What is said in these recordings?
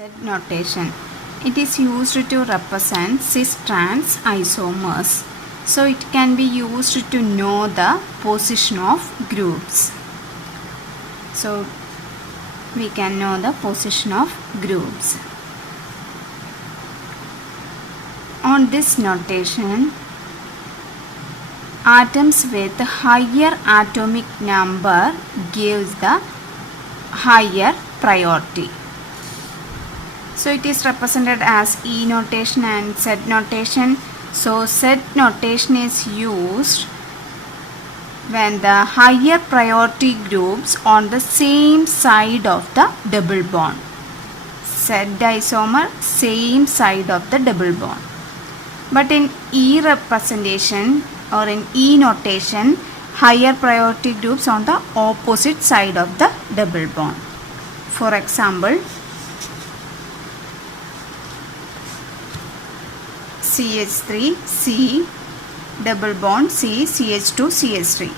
Z notation. It is used to represent cis-trans isomers. So it can be used to know the position of groups. So we can know the position of groups. On this notation, atoms with higher atomic number gives the higher priority. So it is represented as E notation and Z notation. So Z notation is used when the higher priority groups on the same side of the double bond. Z isomer, same side of the double bond. But in E representation or in E notation, higher priority groups on the opposite side of the double bond. For example, CH3 C double bond C CH2 CH3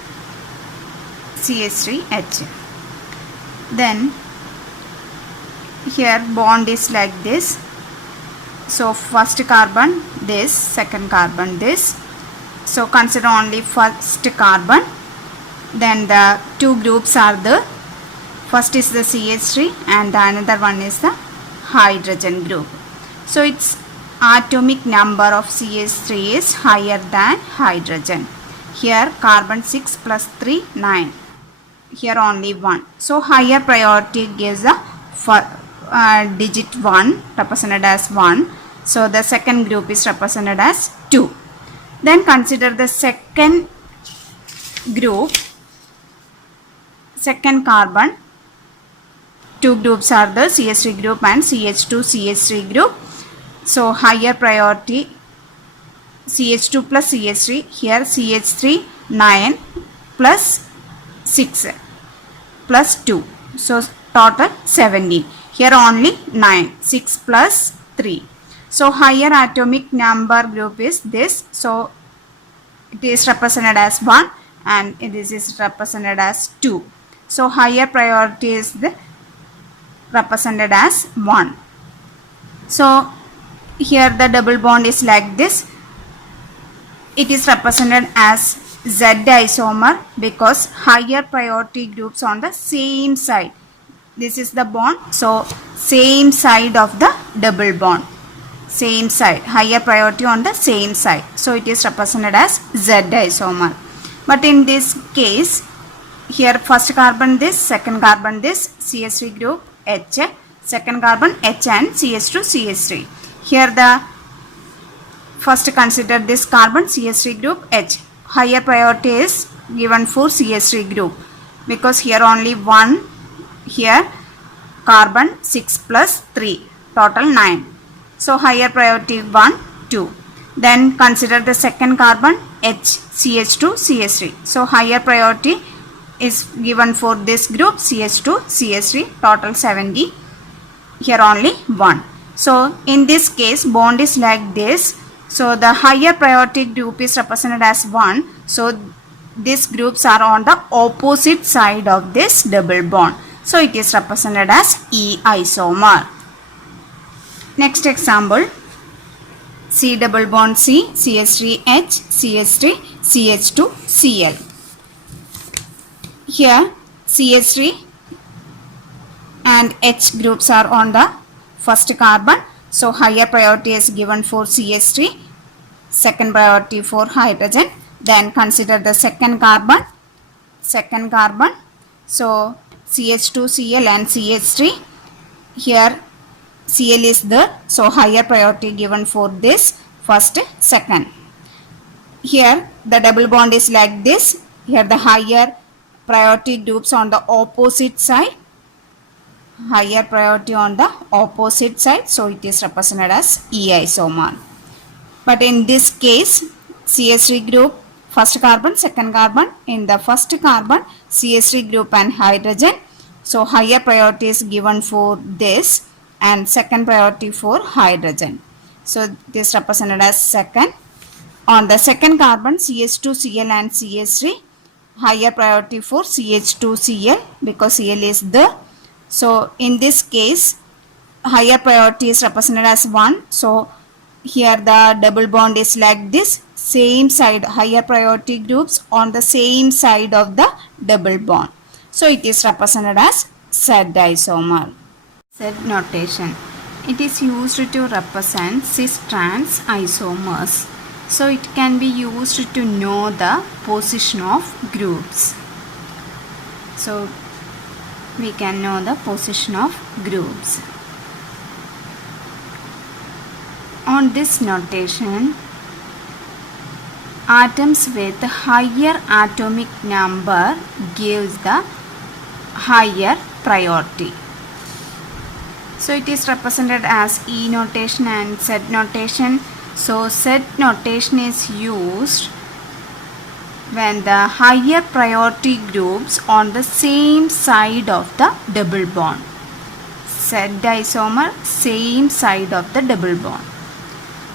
CH3 H. Then here bond is like this. So first carbon this, second carbon this. So consider only first carbon. Then the two groups are the first is the CH3 and the another one is the hydrogen group. So its atomic number of CH3 is higher than hydrogen. Here carbon 6 plus 3 9. Here only 1. So higher priority gives a digit 1 represented as 1. So the second group is represented as 2. Then consider the second group, second carbon. Two groups are the CH3 group and CH2 CH3 group. So higher priority CH2 plus CH3. Here CH3 9 plus 6 plus 2. So total 17. Here only 9. 6 plus 3. So higher atomic number group is this. So it is represented as 1 and this is represented as 2. So higher priority is represented as 1. So here the double bond is like this. It is represented as Z isomer because higher priority groups on the same side. This is the bond. So same side of the double bond. Same side. Higher priority on the same side. So it is represented as Z isomer. But in this case, here first carbon this, second carbon this, CH3 group H, second carbon H and CH2 CH3. Here the first consider this carbon CH3 group H. Higher priority is given for CH3 group because here only 1, here carbon 6 plus 3, total 9. So higher priority 1, 2. Then consider the second carbon H, CH2 CH3. So higher priority is given for this group CH2 CH3, total 70. Here only 1. So in this case bond is like this. So the higher priority group is represented as 1. So these groups are on the opposite side of this double bond. So it is represented as E isomer. Next example, C double bond C, CH3H, CH3, CH2, Cl. Here CH3 and H groups are on the first carbon. So higher priority is given for CH3, second priority for hydrogen. Then consider the second carbon. So CH2Cl and CH3. Here Cl is there. So higher priority given for this first, second. Here the double bond is like this. Here the higher priority groups on the opposite side. Higher priority on the opposite side. So it is represented as E isomer. But in this case, CH3 group, first carbon, second carbon. In the first carbon, CH3 group and hydrogen. So higher priority is given for this and second priority for hydrogen. So this is represented as second. On the second carbon, CH2, Cl and CH3. Higher priority for CH2, Cl because Cl is there. So in this case higher priority is represented as 1. So here the double bond is like this, same side, higher priority groups on the same side of the double bond. So it is represented as Z isomer. Z notation. It is used to represent cis-trans isomers. So it can be used to know the position of groups. So we can know the position of groups. On this notation, atoms with higher atomic number gives the higher priority. So it is represented as E notation and Z notation. So Z notation is used when the higher priority groups on the same side of the double bond. Z isomer, same side of the double bond.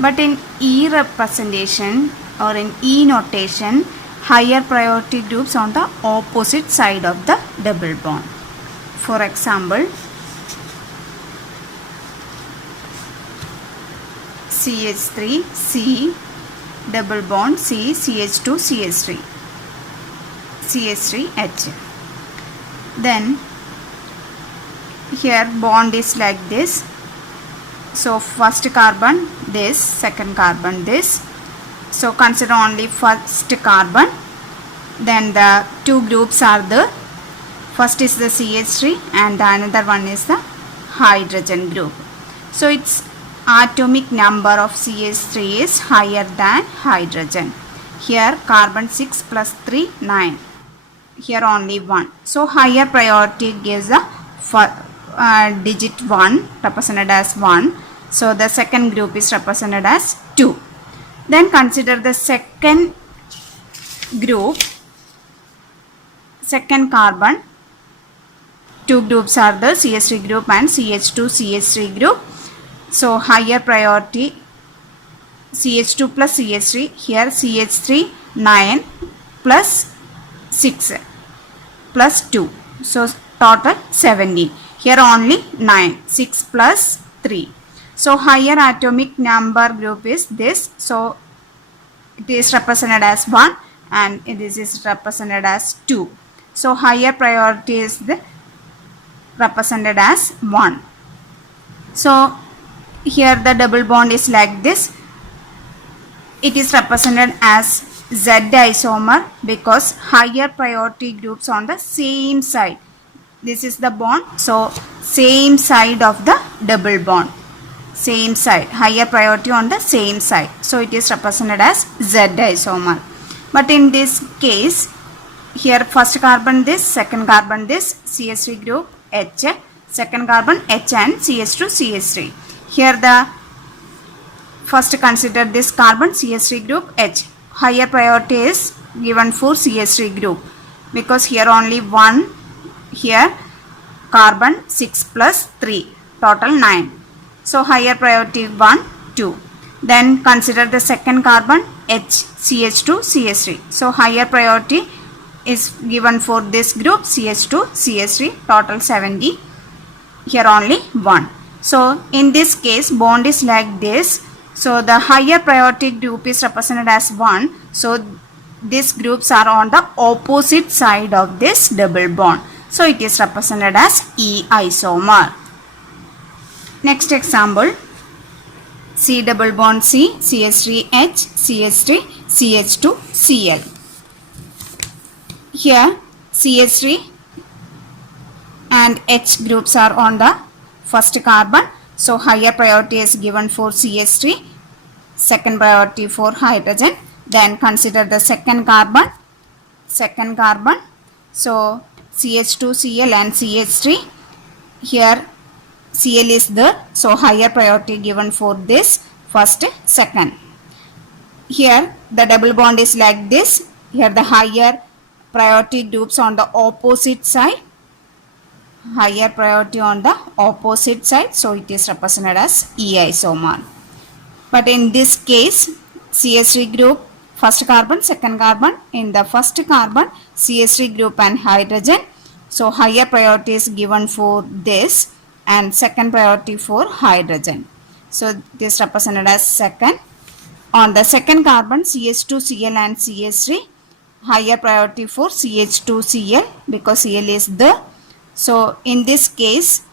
But in E representation or in E notation, higher priority groups on the opposite side of the double bond. For example, CH3 C double bond C CH2 CH3 CH3 H. Then here bond is like this. So first carbon this, second carbon this. So consider only first carbon. Then the two groups are there. First is the CH3 and the another one is the hydrogen group. So its atomic number of CH3 is higher than hydrogen. Here carbon 6 plus 3 9. Here only 1. So higher priority gives the digit 1 represented as 1. So the second group is represented as 2. Then consider the second group, second carbon. Two groups are the CH3 group and CH2 CH3 group. So higher priority CH2 plus CH3. Here CH3 9 plus 6 plus 2. So total 17. Here only 9. 6 plus 3. So higher atomic number group is this. So it is represented as 1 and this is represented as 2. So higher priority is represented as 1. So here the double bond is like this. It is represented as Z isomer because higher priority groups on the same side. This is the bond. So same side of the double bond. Same side, higher priority on the same side. So it is represented as Z isomer. But in this case, here first carbon this, second carbon this, CH3 group H, second carbon H and CH2 CH3. Here the first consider this carbon CH3 group H. Higher priority is given for CH3 group because here only 1, here carbon 6 plus 3, total 9. So higher priority 1, 2. Then consider the second carbon H, CH2, CH3. So higher priority is given for this group CH2, CH3, total 70. Here only 1. So in this case bond is like this. So the higher priority group is represented as 1. So these groups are on the opposite side of this double bond. So it is represented as E isomer. Next example, C double bond C, CH3H, CH3, CH2, Cl. Here CH3 and H groups are on the first carbon. So higher priority is given for CH3, second priority for hydrogen. Then consider the second carbon. So CH2, Cl and CH3. Here Cl is there. So higher priority given for this first, second. Here the double bond is like this. Here the higher priority groups on the opposite side. Higher priority on the opposite side. So it is represented as E isomer. But in this case, CH3 group, first carbon, second carbon. In the first carbon, CH3 group and hydrogen. So higher priority is given for this. and second priority for hydrogen. So it is represented as second. On the second carbon, CH2Cl and CH3, higher priority for CH2Cl because Cl is the. So in this case,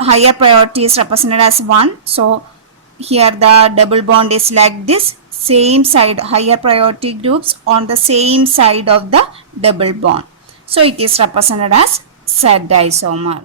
higher priority is represented as 1. So here the double bond is like this, same side, higher priority groups on the same side of the double bond. So it is represented as Z isomer.